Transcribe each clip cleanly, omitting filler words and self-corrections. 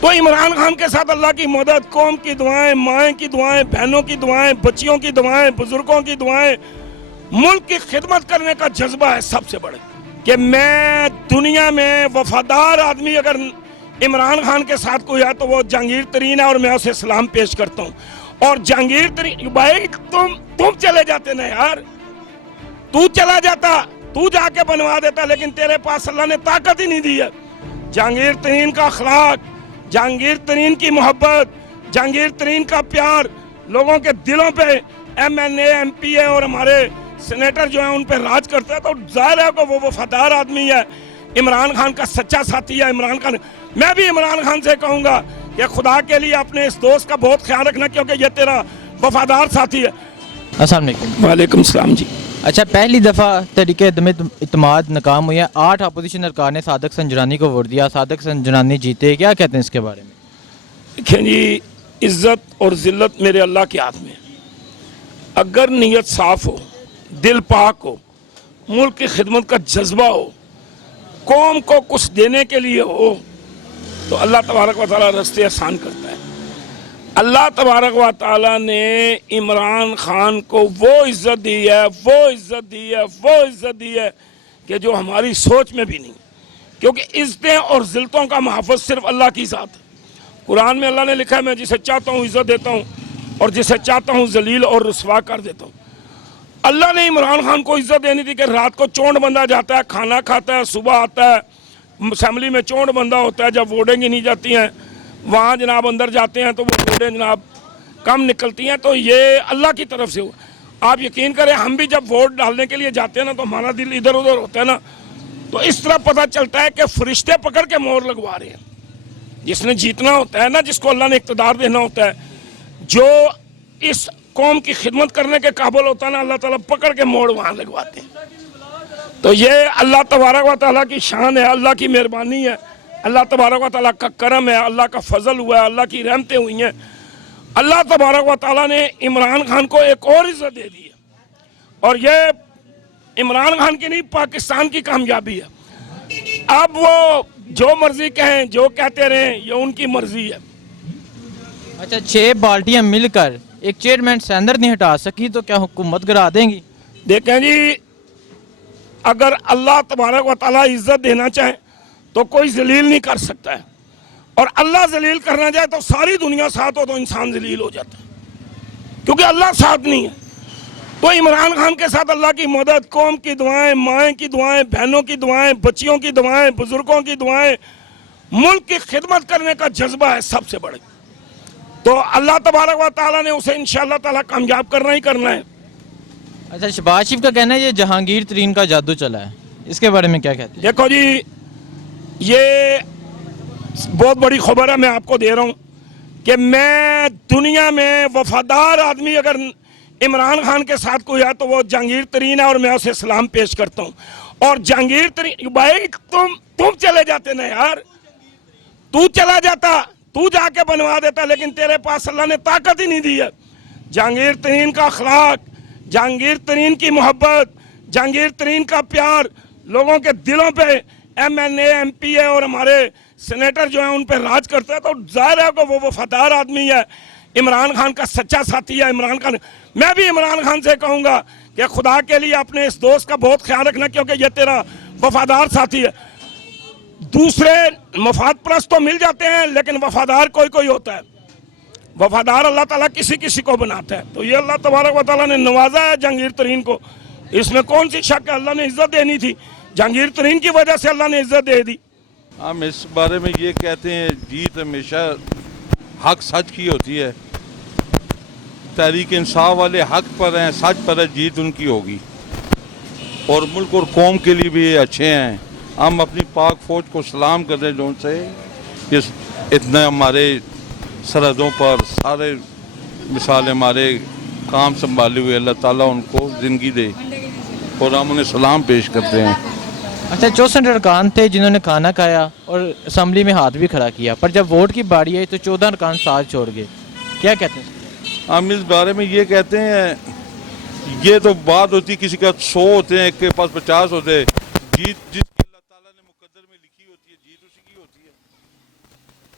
تو عمران خان کے ساتھ اللہ کی مدد، قوم کی دعائیں، مائیں کی دعائیں، بہنوں کی دعائیں، بچیوں کی دعائیں، بزرگوں کی دعائیں، ملک کی خدمت کرنے کا جذبہ ہے سب سے بڑے. کہ میں دنیا میں وفادار آدمی اگر عمران خان کے ساتھ کوئی ہے تو وہ جہانگیر ترین ہے، اور میں اسے سلام پیش کرتا ہوں. اور جہانگیر ترین بھائی تم چلے جاتے نا یار، تو چلا جاتا، تو جا کے بنوا دیتا، لیکن تیرے پاس اللہ نے طاقت ہی نہیں دی ہے. جہانگیر ترین کا اخلاق، جہانگیر ترین کی محبت، جہانگیر ترین کا پیار لوگوں کے دلوں پہ ایم این اے، ایم پی اے اور ہمارے سینیٹر جو ہیں ان پہ راج کرتا ہے. تو ظاہر ہے کہ وہ وفادار آدمی ہے، عمران خان کا سچا ساتھی ہے. عمران خان، میں بھی عمران خان سے کہوں گا کہ خدا کے لیے اپنے اس دوست کا بہت خیال رکھنا، کیونکہ یہ تیرا وفادار ساتھی ہے. السلام علیکم. وعلیکم السلام جی. اچھا، پہلی دفعہ تحریک عدم اعتماد ناکام ہوئی ہے. 8 اپوزیشن ارکان نے صادق سنجرانی کو ووٹ دیا، صادق سنجرانی جیتے. کیا کہتے ہیں اس کے بارے میں؟ دیکھیں جی، عزت اور ذلت میرے اللہ کے ہاتھ میں ہے. اگر نیت صاف ہو، دل پاک ہو، ملک کی خدمت کا جذبہ ہو، قوم کو کچھ دینے کے لیے ہو، تو اللہ تبارک و تعالیٰ راستے آسان کرتا ہے. اللہ تبارک و تعالیٰ نے عمران خان کو وہ عزت دی ہے، وہ عزت دی ہے، وہ عزت دی ہے کہ جو ہماری سوچ میں بھی نہیں. کیونکہ عزتیں اور ذلتوں کا محافظ صرف اللہ کی ذات ہے. قرآن میں اللہ نے لکھا ہے میں جسے چاہتا ہوں عزت دیتا ہوں اور جسے چاہتا ہوں ذلیل اور رسوا کر دیتا ہوں. اللہ نے عمران خان کو عزت دینی تھی کہ رات کو چونڈ بندہ جاتا ہے، کھانا کھاتا ہے، صبح آتا ہے، اسمبلی میں چونڈ بندہ ہوتا ہے. جب ووٹیں گنی جاتی ہیں وہاں جناب اندر جاتے ہیں تو وہ ووٹیں جناب کم نکلتی ہیں. تو یہ اللہ کی طرف سے ہوا. آپ یقین کریں ہم بھی جب ووٹ ڈالنے کے لیے جاتے ہیں نا تو ہمارا دل ادھر ادھر ہوتا ہے نا، تو اس طرح پتہ چلتا ہے کہ فرشتے پکڑ کے مہر لگوا رہے ہیں. جس نے جیتنا ہوتا ہے نا، جس کو اللہ نے اقتدار دینا ہوتا ہے، جو اس قوم کی خدمت کرنے کے قابل ہوتا ہے نا، اللہ تعالیٰ پکڑ کے موڑ وہاں لگواتے ہیں. تو یہ اللہ تبارک و تعالیٰ کی شان ہے، اللہ کی مہربانی ہے، اللہ تبارک و تعالیٰ کا کرم ہے، اللہ کا فضل ہوا ہے، اللہ کی رحمتیں ہوئی ہیں. اللہ تبارک و تعالیٰ نے عمران خان کو ایک اور عزت دے دی ہے، اور یہ عمران خان کی نہیں پاکستان کی کامیابی ہے. اب وہ جو مرضی کہیں، جو کہتے رہیں، یہ ان کی مرضی ہے. اچھا، 6 پارٹیاں مل کر ایک چیئرمین سیندر نہیں ہٹا سکی تو کیا حکومت گرا دیں گی؟ دیکھیں جی، اگر اللہ تبارک و تعالیٰ عزت دینا چاہے تو کوئی ذلیل نہیں کر سکتا ہے، اور اللہ ذلیل کرنا چاہے تو ساری دنیا ساتھ ہو تو انسان ذلیل ہو جاتا ہے، کیونکہ اللہ ساتھ نہیں ہے. تو عمران خان کے ساتھ اللہ کی مدد، قوم کی دعائیں، مائیں کی دعائیں، بہنوں کی دعائیں، بچیوں کی دعائیں، بزرگوں کی دعائیں، ملک کی خدمت کرنے کا جذبہ ہے سب سے بڑے. تو اللہ تبارک و تعالیٰ نے اسے انشاءاللہ تعالیٰ کامیاب کرنا ہی کرنا ہے. اچھا، شہباز شریف کا کہنا ہے یہ جہانگیر ترین کا جادو چلا ہے، اس کے بارے میں کیا کہتے ہیں؟ دیکھو جی، یہ بہت بڑی خبر ہے میں آپ کو دے رہا ہوں کہ میں دنیا میں وفادار آدمی اگر عمران خان کے ساتھ کوئی ہے تو وہ جہانگیر ترین ہے، اور میں اسے سلام پیش کرتا ہوں. اور جہانگیر ترین بھائی تم چلے جاتے نا یار، تو چلا جاتا، تو جا کے بنوا دیتا، لیکن تیرے پاس اللہ نے طاقت ہی نہیں دی ہے. جہانگیر ترین کا اخلاق، جہانگیر ترین کی محبت، جہانگیر ترین کا پیار لوگوں کے دلوں پہ ایم این اے، ایم پی اے اور ہمارے سینیٹر جو ہیں ان پہ راج کرتا ہے. تو ظاہر ہے کہ وہ وفادار آدمی ہے، عمران خان کا سچا ساتھی ہے. عمران خان، میں بھی عمران خان سے کہوں گا کہ خدا کے لیے اپنے اس دوست کا بہت خیال رکھنا، کیونکہ یہ تیرا وفادار ساتھی ہے. دوسرے مفاد پرست تو مل جاتے ہیں لیکن وفادار کوئی کوئی ہوتا ہے. وفادار اللہ تعالیٰ کسی کسی کو بناتا ہے. تو یہ اللہ تبارک و تعالیٰ نے نوازا ہے جہانگیر ترین کو، اس میں کون سی شک ہے. اللہ نے عزت دینی تھی، جہانگیر ترین کی وجہ سے اللہ نے عزت دے دی. ہم اس بارے میں یہ کہتے ہیں جیت ہمیشہ حق سچ کی ہوتی ہے. تحریک انصاف والے حق پر ہیں، سچ پر ہے، جیت ان کی ہوگی، اور ملک اور قوم کے لیے بھی یہ اچھے ہیں. ہم اپنی پاک فوج کو سلام کر رہے ہیں جو ان سے اتنے ہمارے سرحدوں پر سارے مثال ہمارے کام سنبھالے ہوئے، اللہ تعالیٰ ان کو زندگی دے، اور ہم انہیں سلام پیش کرتے ہیں. اچھا، 64 ارکان تھے جنہوں نے کھانا کھایا اور اسمبلی میں ہاتھ بھی کھڑا کیا، پر جب ووٹ کی باری آئی تو 14 ارکان ساتھ چھوڑ گئے. کیا کہتے ہیں؟ ہم اس بارے میں یہ کہتے ہیں یہ تو بات ہوتی، کسی کا 100 ہوتے ہیں، ایک کے پاس 50 ہوتے ہیں. جیت جس کی اللہ تعالیٰ نے مقدر میں لکھی ہوتی ہے، جیت اسی کی ہوتی ہے.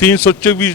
324